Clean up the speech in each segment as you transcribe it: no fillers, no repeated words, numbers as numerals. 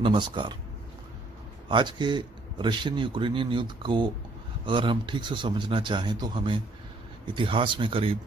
नमस्कार। आज के रशियन यूक्रेनियन युद्ध को अगर हम ठीक से समझना चाहें तो हमें इतिहास में करीब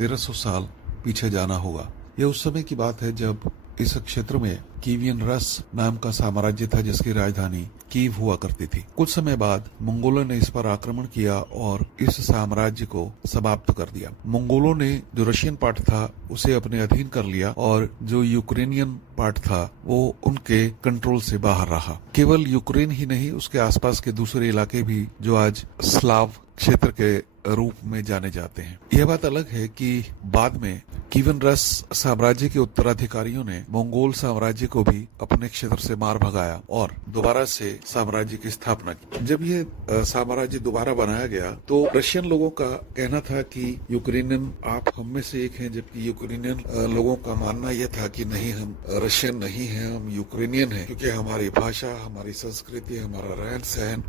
1300 साल पीछे जाना होगा। यह उस समय की बात है जब इस क्षेत्र में कीवियन रस नाम का साम्राज्य था जिसकी राजधानी कीव हुआ करती थी। कुछ समय बाद मंगोलों ने इस पर आक्रमण किया और इस साम्राज्य को समाप्त कर दिया। मंगोलों ने जो रशियन पार्ट था उसे अपने अधीन कर लिया और जो यूक्रेनियन पार्ट था वो उनके कंट्रोल से बाहर रहा। केवल यूक्रेन ही नहीं, उसके आसपास के दूसरे इलाके भी जो आज स्लाव क्षेत्र के रूप में जाने जाते हैं। यह बात अलग है कि बाद में कीवन रस साम्राज्य के उत्तराधिकारियों ने मंगोल साम्राज्य को भी अपने क्षेत्र से मार भगाया और दोबारा से साम्राज्य की स्थापना की। जब यह साम्राज्य दोबारा बनाया गया तो रशियन लोगों का कहना था कि यूक्रेनियन आप हम में से एक हैं, जबकि यूक्रेनियन लोगों का मानना यह था कि नहीं, हम रशियन नहीं हैं, हम यूक्रेनियन हैं, क्योंकि हमारी भाषा, हमारी संस्कृति, हमारा रहन सहन,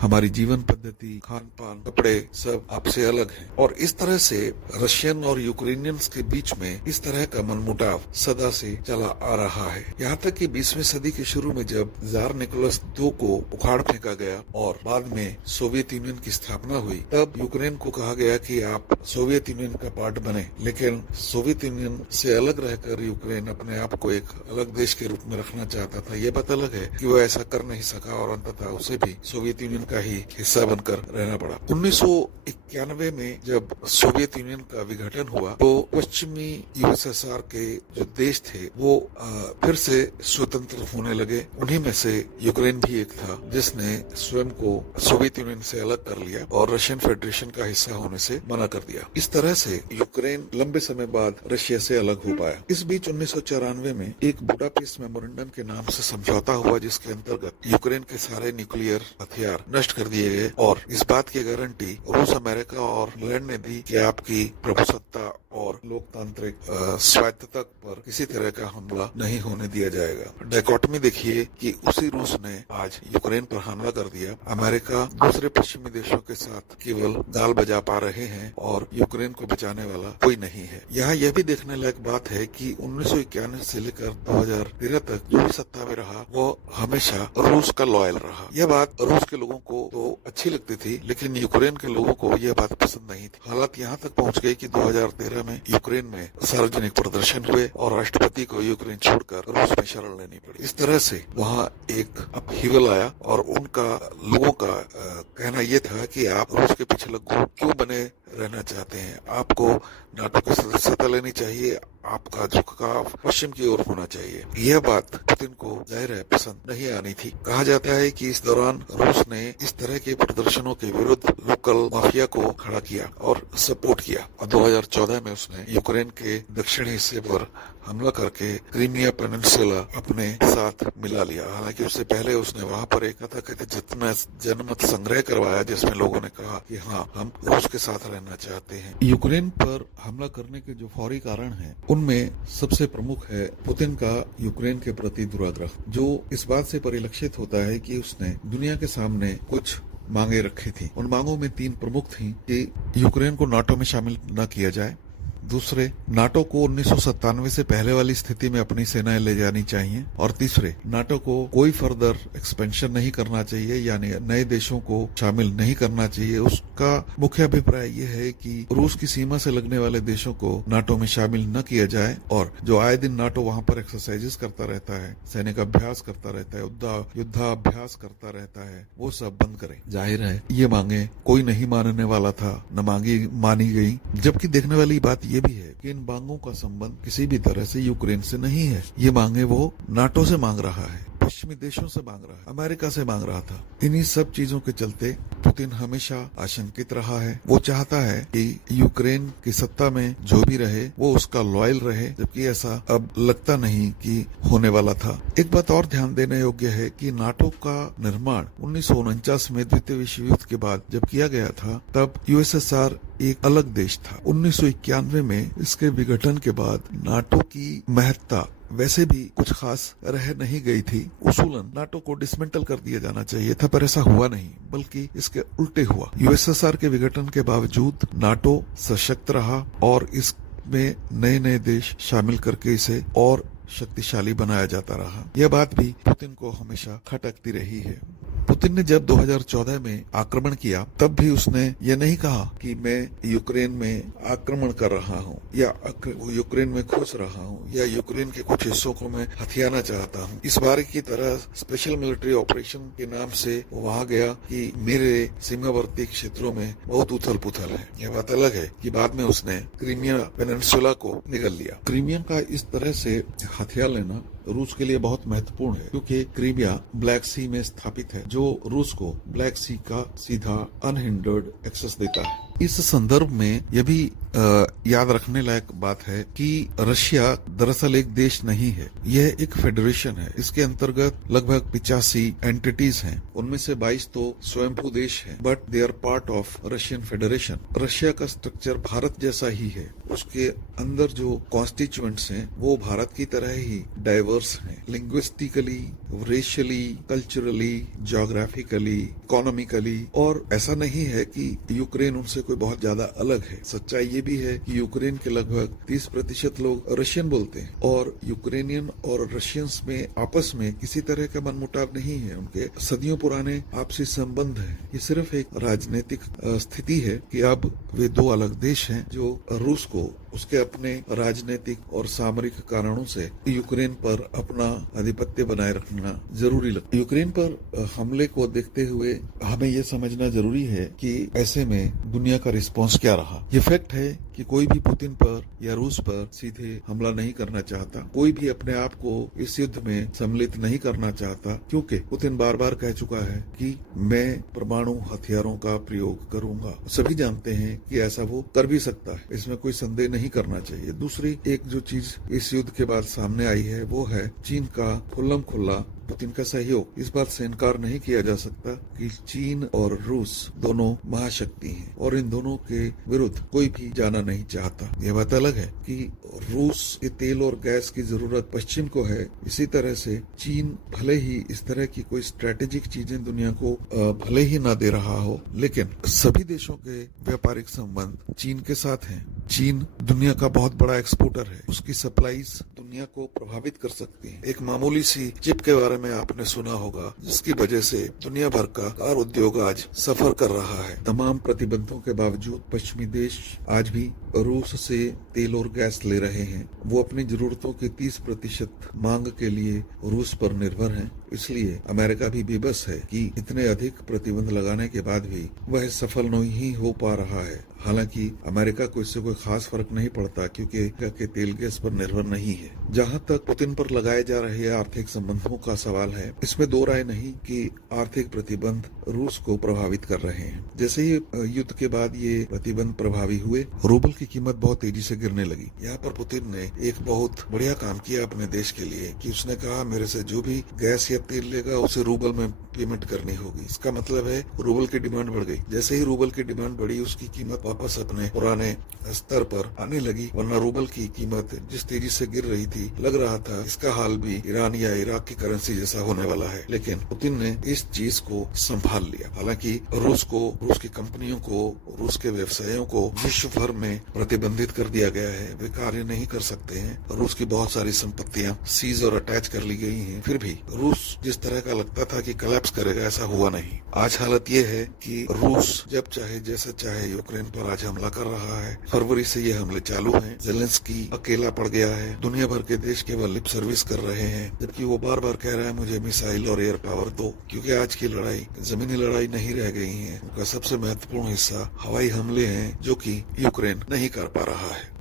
हमारी जीवन पद्धति, खान पान, कपड़े सब आपसे अलग हैं। और इस तरह से रशियन और यूक्रेनियंस के बीच में इस तरह का मनमुटाव सदा से चला आ रहा है। यहाँ तक कि 20वीं सदी के शुरू में जब जार निकोलस II को उखाड़ फेंका गया और बाद में सोवियत यूनियन की स्थापना हुई, तब यूक्रेन को कहा गया कि आप सोवियत यूनियन का पार्ट बने। लेकिन सोवियत यूनियन से अलग रहकर यूक्रेन अपने आप को एक अलग देश के रूप में रखना चाहता था। ये बात अलग है कि वो ऐसा कर नहीं सका और अंततः उसे भी सोवियत यूनियन का ही हिस्सा बनकर रहना पड़ा। 1991 में जब सोवियत यूनियन का विघटन हुआ तो पश्चिमी यूएसएसआर के जो देश थे वो फिर से स्वतंत्र होने लगे। उन्हीं में से यूक्रेन भी एक था जिसने स्वयं को सोवियत यूनियन से अलग कर लिया और रशियन फेडरेशन का हिस्सा होने से मना कर दिया। इस तरह से यूक्रेन लंबे समय बाद रशिया से अलग हो पाया। इस बीच 1994 में एक बुडापेस्ट मेमोरेंडम के नाम से समझौता हुआ जिसके अंतर्गत यूक्रेन के सारे न्यूक्लियर हथियार नष्ट कर दिए गए और इस बात की गारंटी रूस, अमेरिका और इंग्लैंड ने दी कि आपकी प्रभुसत्ता और लोकतांत्रिक स्वायत्तता पर किसी तरह का हमला नहीं होने दिया जाएगा। डायकोटमी देखिए कि उसी रूस ने आज यूक्रेन पर हमला कर दिया। अमेरिका दूसरे पश्चिमी देशों के साथ केवल गाल बजा पा रहे हैं और यूक्रेन को बचाने वाला कोई नहीं है। यहाँ यह भी देखने लायक बात है कि 1991 से लेकर 2013 तक जो भी सत्ता में रहा वो हमेशा रूस का लॉयल रहा। यह बात रूस के लोगों को तो अच्छी लगती थी, लेकिन यूक्रेन के लोगों को यह बात पसंद नहीं थी। हालत यहाँ तक पहुँच गई कि 2013 में यूक्रेन में सार्वजनिक प्रदर्शन हुए और राष्ट्रपति को यूक्रेन छोड़कर रूस में शरण लेनी पड़ी। इस तरह से वहाँ एक अपहीवल आया और उनका लोगों का कहना यह था कि आप रूस के पीछे क्यों बने रहना चाहते हैं, आपको नाटो की सदस्यता लेनी चाहिए, आपका झुकाव पश्चिम की ओर होना चाहिए। यह बात पुतिन को जाहिर है पसंद नहीं आनी थी। कहा जाता है कि इस दौरान रूस ने इस तरह के प्रदर्शनों के विरुद्ध लोकल माफिया को खड़ा किया और सपोर्ट किया और 2014 में उसने यूक्रेन के दक्षिणी हिस्से पर हमला करके क्रीमिया पेनिनसुला अपने साथ मिला लिया। हालांकि उससे पहले उसने वहां पर एक कथाकथित जनमत संग्रह करवाया जिसमें लोगों ने कहा कि हाँ, हम रूस के साथ रहना चाहते हैं। यूक्रेन पर हमला करने के जो फौरी कारण हैं, उनमें सबसे प्रमुख है पुतिन का यूक्रेन के प्रति दुराग्रह, जो इस बात से परिलक्षित होता है कि उसने दुनिया के सामने कुछ मांगे रखी थी। उन मांगों में 3 प्रमुख थी कि यूक्रेन को नाटो में शामिल न किया जाए, दूसरे, नाटो को 1997 से पहले वाली स्थिति में अपनी सेनाएं ले जानी चाहिए, और तीसरे, नाटो को कोई फर्दर एक्सपेंशन नहीं करना चाहिए, यानी नए देशों को शामिल नहीं करना चाहिए। उसका मुख्य अभिप्राय यह है कि रूस की सीमा से लगने वाले देशों को नाटो में शामिल न किया जाए और जो आए दिन नाटो वहां पर एक्सरसाइजेस करता रहता है, सैनिक अभ्यास करता रहता है, युद्धाभ्यास करता रहता है, वो सब बंद करे। जाहिर है ये मांगे कोई नहीं मानने वाला था, न मानी गई। जबकि देखने वाली बात ये भी है कि इन मांगों का संबंध किसी भी तरह से यूक्रेन से नहीं है। ये मांगे वो नाटो से मांग रहा है, पश्चिमी देशों से मांग रहा है, अमेरिका से मांग रहा था। इन्हीं सब चीजों के चलते पुतिन हमेशा आशंकित रहा है। वो चाहता है कि यूक्रेन की सत्ता में जो भी रहे वो उसका लॉयल रहे, जबकि ऐसा अब लगता नहीं कि होने वाला था। एक बात और ध्यान देने योग्य है कि नाटो का निर्माण 1949 में द्वितीय विश्व युद्ध के बाद जब किया गया था, तब यूएसएसआर एक अलग देश था। 1991 में इसके विघटन के बाद नाटो की महत्ता वैसे भी कुछ खास रह नहीं गई थी। उसूलन नाटो को डिसमेंटल कर दिया जाना चाहिए था, पर ऐसा हुआ नहीं, बल्कि इसके उल्टे हुआ। यूएसएसआर के विघटन के बावजूद नाटो सशक्त रहा और इसमें नए नए देश शामिल करके इसे और शक्तिशाली बनाया जाता रहा। यह बात भी पुतिन को हमेशा खटकती रही है। पुतिन ने जब 2014 में आक्रमण किया तब भी उसने ये नहीं कहा कि मैं यूक्रेन में आक्रमण कर रहा हूँ या यूक्रेन में घुस रहा हूँ या यूक्रेन के कुछ हिस्सों को मैं हथियाना चाहता हूँ। इस बार की तरह स्पेशल मिलिट्री ऑपरेशन के नाम से वहाँ गया कि मेरे सीमावर्ती क्षेत्रों में बहुत उथल पुथल है। यह बात अलग है कि बाद में उसने क्रीमिया पेनिनसुला को निगल लिया। क्रीमिया का इस तरह से हथियार लेना रूस के लिए बहुत महत्वपूर्ण है क्योंकि क्रीमिया ब्लैक सी में स्थापित है, जो रूस को ब्लैक सी का सीधा अनहिंडर्ड एक्सेस देता है। इस संदर्भ में यह भी याद रखने लायक बात है कि रशिया दरअसल एक देश नहीं है, यह एक फेडरेशन है। इसके अंतर्गत लगभग 85 एंटिटीज हैं, उनमें से 22 तो स्वयंभू देश हैं, but they are part of Russian Federation. Russia का स्ट्रक्चर भारत जैसा ही है, उसके अंदर जो कॉन्स्टिट्यूएंट्स हैं वो भारत की तरह ही डाइवर्स हैं, linguistically, racially, culturally, geographically, economically. और ऐसा नहीं है कि यूक्रेन उनसे कोई बहुत ज्यादा अलग है। सच्चाई ये भी है कि यूक्रेन के लगभग 30% लोग रशियन बोलते हैं और यूक्रेनियन और रशियंस में आपस में किसी तरह का मनमुटाव नहीं है। उनके सदियों पुराने आपसी संबंध है। ये सिर्फ एक राजनीतिक स्थिति है कि अब वे दो अलग देश हैं जो रूस को उसके अपने राजनीतिक और सामरिक कारणों से यूक्रेन पर अपना आधिपत्य बनाए रखना जरूरी लगता है। यूक्रेन पर हमले को देखते हुए हमें यह समझना जरूरी है कि ऐसे में दुनिया का रिस्पांस क्या रहा। ये फैक्ट है कि कोई भी पुतिन पर या रूस पर सीधे हमला नहीं करना चाहता, कोई भी अपने आप को इस युद्ध में सम्मिलित नहीं करना चाहता, क्योंकि पुतिन बार बार कह चुका है कि मैं परमाणु हथियारों का प्रयोग करूंगा। सभी जानते हैं कि ऐसा वो कर भी सकता है, इसमें कोई संदेह नहीं करना चाहिए। दूसरी एक जो चीज इस युद्ध के बाद सामने आई है वो है चीन का खुल्लम खुल्ला पुतिन का सहयोग। इस बात से इनकार नहीं किया जा सकता कि चीन और रूस दोनों महाशक्ति हैं और इन दोनों के विरुद्ध कोई भी जाना नहीं चाहता। यह बात अलग है कि रूस के तेल और गैस की जरूरत पश्चिम को है, इसी तरह से चीन भले ही इस तरह की कोई स्ट्रेटेजिक चीजें दुनिया को भले ही ना दे रहा हो, लेकिन सभी देशों के व्यापारिक संबंध चीन के साथ हैं। चीन दुनिया का बहुत बड़ा एक्सपोर्टर है, उसकी सप्लाईज दुनिया को प्रभावित कर सकती है। एक मामूली सी चिप के बारे में आपने सुना होगा जिसकी वजह से दुनिया भर का कार उद्योग आज सफर कर रहा है। तमाम प्रतिबंधों के बावजूद पश्चिमी देश आज भी रूस से तेल और गैस ले रहे हैं। वो अपनी जरूरतों के 30% मांग के लिए रूस पर निर्भर हैं। इसलिए अमेरिका भी बेबस है कि इतने अधिक प्रतिबंध लगाने के बाद भी वह सफल नहीं हो पा रहा है। हालांकि अमेरिका को इससे कोई खास फर्क नहीं पड़ता क्योंकि के तेल गैस पर निर्भर नहीं है। जहां तक पुतिन पर लगाए जा रहे आर्थिक संबंधों का सवाल है, इसमें दो राय नहीं कि आर्थिक प्रतिबंध रूस को प्रभावित कर रहे हैं। जैसे ही युद्ध के बाद ये प्रतिबंध प्रभावी हुए, रूबल की कीमत बहुत तेजी से गिरने लगी। यहाँ पर पुतिन ने एक बहुत बढ़िया काम किया अपने देश के लिए कि उसने कहा मेरे से जो भी गैस या तेल लेगा उसे रूबल में पेमेंट करनी होगी। इसका मतलब है रूबल की डिमांड बढ़ गई। जैसे ही रूबल की डिमांड बढ़ी, उसकी कीमत वापस अपने पुराने स्तर पर आने लगी, वरना रूबल की कीमत जिस तेजी से गिर रही थी, लग रहा था इसका हाल भी ईरान या इराक की करेंसी जैसा होने वाला है। लेकिन पुतिन ने इस चीज को संभाल लिया। हालांकि रूस को, रूस की कंपनियों को, रूस के व्यवसायों को विश्व भर में प्रतिबंधित कर दिया गया है। वे कार्य नहीं कर सकते हैं। रूस की बहुत सारी संपत्तियां सीज और अटैच कर ली गई हैं। फिर भी रूस जिस तरह का लगता था कि कलेप्स करेगा, ऐसा हुआ नहीं। आज हालत ये है कि रूस जब चाहे जैसे चाहे यूक्रेन पर आज हमला कर रहा है। फरवरी से ये हमले चालू हैं। जेलेंस्की अकेला पड़ गया है। दुनिया भर के देश केवल लिप सर्विस कर रहे हैं, जबकि वो बार बार कह रहा है मुझे मिसाइल और एयर पावर दो, क्योंकि आज की लड़ाई जमीनी लड़ाई नहीं रह गई है। उनका सबसे महत्वपूर्ण हिस्सा हवाई हमले हैं, जो कि यूक्रेन नहीं कर पा रहा है।